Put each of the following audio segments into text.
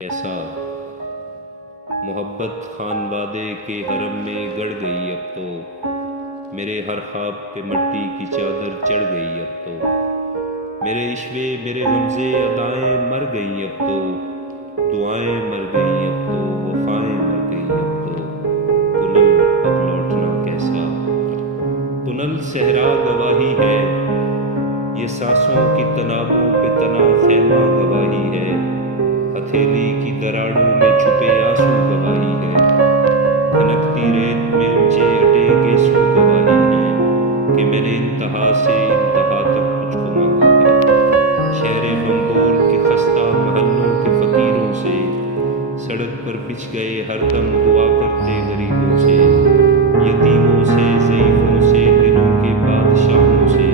ایسا محبت خانوادے کے حرم میں گڑ گئی اب تو، میرے ہر خواب پہ مٹی کی چادر چڑھ گئی اب تو، میرے عشوے میرے غمزے ادائیں مر گئیں اب تو، دعائیں مر گئیں اب تو، وفائیں مر گئیں اب تو، پنل اب لوٹنا کیسا؟ پنل صحرا گواہی ہے، یہ سانسوں کی تنابوں پہ تنا خیمہ گواہی ہے، ہتھیلی کی دراڑوں میں چھپے آنسو گواہی ہے، کھنکتی ریت میں اونچے اٹے گیسو گواہی ہے کہ میں نے انتہا سے انتہا تک تجھ کو مانگا ہے۔ شہر بنگور کے خستہ محلوں کے فقیروں سے، سڑک پر بچھ گئے ہر دم دعا کرتے غریبوں سے، یتیموں سے، ضعیفوں سے، دلوں کے بادشاہوں سے،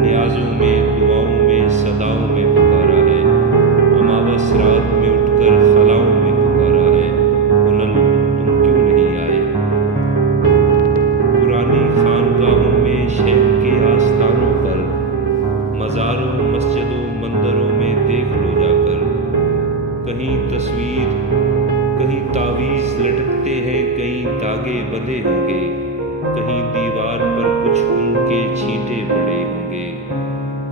نیازوں میں، دعاؤں میں، صداؤں میں پکارا ہے، اماوس رات میں اٹھ کر خلاؤں میں پکارا ہے، پنل تم کیوں نہیں آئے؟ پرانی خانگاہوں میں، شہر کے آستانوں پر، مزاروں، مسجدوں، مندروں میں دیکھ لو جا کر، کہیں تصویر، کہیں تعویذ لٹکتے ہیں، کہیں داغے بندھے ہوں گے، کہیں دیوار پر کچھ ان کے چھینٹے پڑے ہوں گے،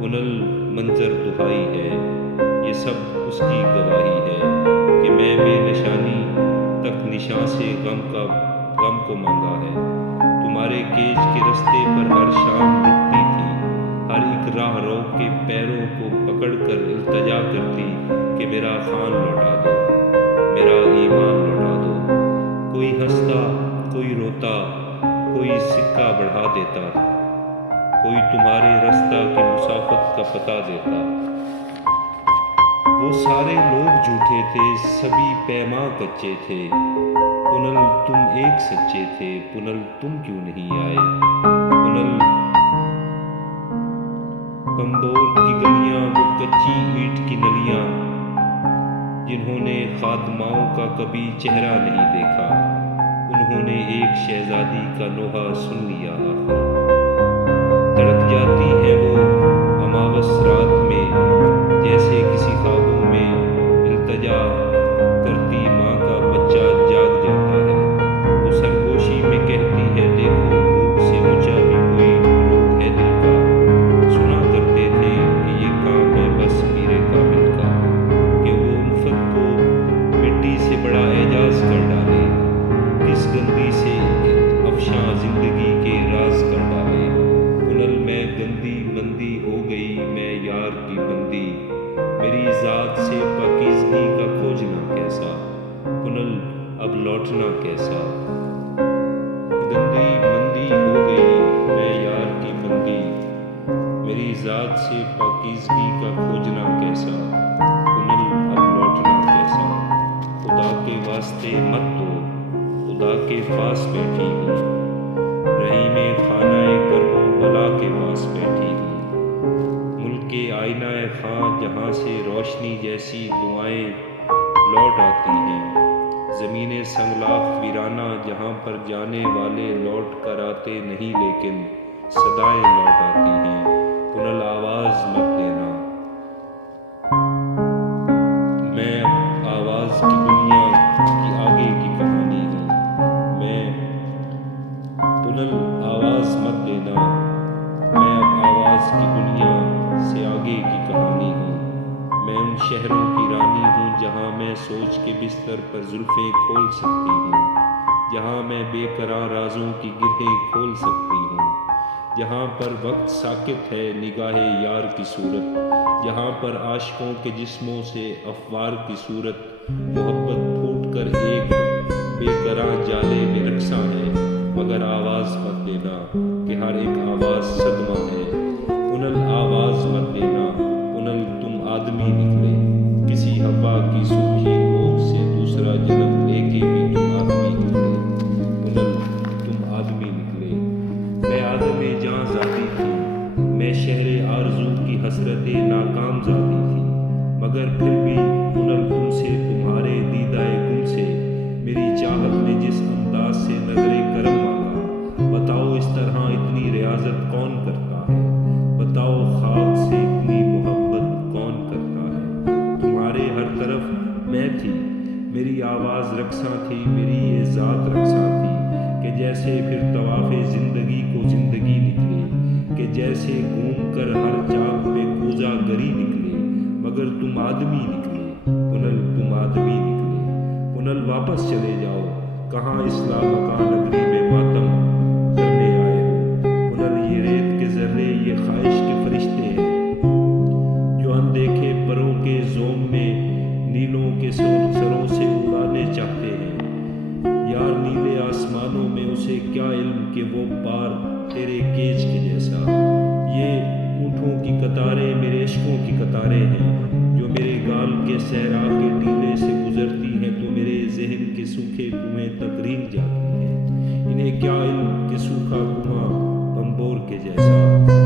پنل منظر دہائی ہے، یہ سب اس کی گواہی ہے کہ میں بے نشانی تک نشاں سے غم کو مانگا ہے، تمہارے کیج کے رستے پر ہر شام رکتی تھی، ہر ایک راہ رو کے پیروں کو پکڑ کر التجا کرتی کہ میرا خان لوٹا دو، میرا ایمان لوٹا دو، کوئی ہنستا، کوئی روتا، کوئی سکہ بڑھا دیتا، کوئی تمہارے رستہ کی مسافت کا پتہ دیتا، وہ سارے لوگ جھوٹے تھے، سبھی پیماں کچے تھے، پنل تم ایک سچے تھے، پنل تم کیوں نہیں آئے؟ پنل بمبور کی گلیاں، وہ کچی اینٹ کی نلیاں، جنہوں نے خادماؤں کا کبھی چہرہ نہیں دیکھا، انہوں نے ایک شہزادی کا نوحہ سن لیا آخر، تڑپ جاتی ہیں وہ اماوس رات میں، جیسے کسی خوابوں میں التجا کرتی ماں کا بچہ جاگ جاتا ہے، وہ سرگوشی میں کہتی ہے دیکھو بھوک سے اونچا بھی کوئی روگ ہے دل کا، سنا کرتے تھے کہ یہ کام ہے بس پیر کامل کا، کہ وہ الفت کو مٹی سے بڑا اعجاز کر ڈالے، کس گندی سے افشاں زندگی کے راز کر ڈالے، پنل میں گندی مندی ہو گئی میں یار کی بندی، میری ذات سے پاکیزگی کا کھوجنا کیسا؟ پنل اب لوٹنا کیسا؟ گندی مندی ہو گئی میں یار کی بندی، میری ذات سے پاکیزگی کا کھوجنا کیسا؟ پنل اب لوٹنا کیسا؟ خدا کے واسطے مت دو، خدا کے پاس بیٹھی ہوں، رحیم خانہ کرب و بلا کے پاس بیٹھی ہوں، ملک کے آئینہ خاں جہاں سے روشنی جیسی دعائیں لوٹ آتی ہیں، زمین سنگلاخ ویرانہ جہاں پر جانے والے لوٹ کر آتے نہیں لیکن صدائیں لوٹ آتی ہیں، پنل آواز مت دینا، میں آواز کی دنیا کی آگے کی کہانی ہوں، میں پنل آواز مت دینا، میں اب آواز کی دنیا سے آگے کی کہانی ہوں، میں ان شہروں کی رانی ہوں جہاں میں سوچ کے بستر پر زلفیں کھول سکتی ہوں، جہاں میں بے قرار رازوں کی گرہیں کھول سکتی ہوں، جہاں پر وقت ساکت ہے نگاہ یار کی صورت، جہاں پر عاشقوں کے جسموں سے افوار کی صورت، محبت پھوٹ کر ایک بے قرار جالے میں رقصاں ہے، مگر آواز مت دینا کہ ہر ایک آواز صدمہ ہے، پنل آواز مت دینا، پنل تم آدمی نکلے، کسی ہوا کی سوکھی کوکھ سے دوسرا جنم لے کے بھی تم آدمی نکلے، پنل تم آدمی نکلے، میں آدم جاں ذاتی تھی، میں شہر آرزو کی حسرت ناکام ذاتی تھی، مگر پھر بھی پنل تم سے تمہارے دیدہ گل سے میری چاہت نے جس انداز سے نظر کرم مانگا، بتاؤ اس طرح اتنی ریاضت کون کرتا ہے؟ میں تھی، میری آواز رقصاں تھی، میری یہ ذات رقصاں تھی، کہ جیسے پھر طواف زندگی کو زندگی نکلے، کہ جیسے گھوم کر ہر چاک پہ کوزہ گری نکلے، مگر تم آدمی نکلے پنل، تم آدمی نکلے پنل، واپس چلے جاؤ کہاں اصلاح مکان نگری میں ماتم کرنے آئے ہو پنل، یہ ریت کے ذرے یہ خواہش کے فرشتے ہیں جو اندیکھے پروں کے زوم میں نیلوں کے سروں سے اڑانے چاہتے ہیں، یار نیلے آسمانوں میں اسے کیا علم کہ وہ پار تیرے کیج کے جیسا، یہ اونٹوں کی قطاریں میرے عشقوں کی قطاریں ہیں جو میرے گال کے صحرا کے ٹیلے سے گزرتی ہیں تو میرے ذہن کے سوکھے کنویں تک رینگ جاتی ہیں، انہیں کیا علم کہ سوکھا کنواں بمبور کے جیسا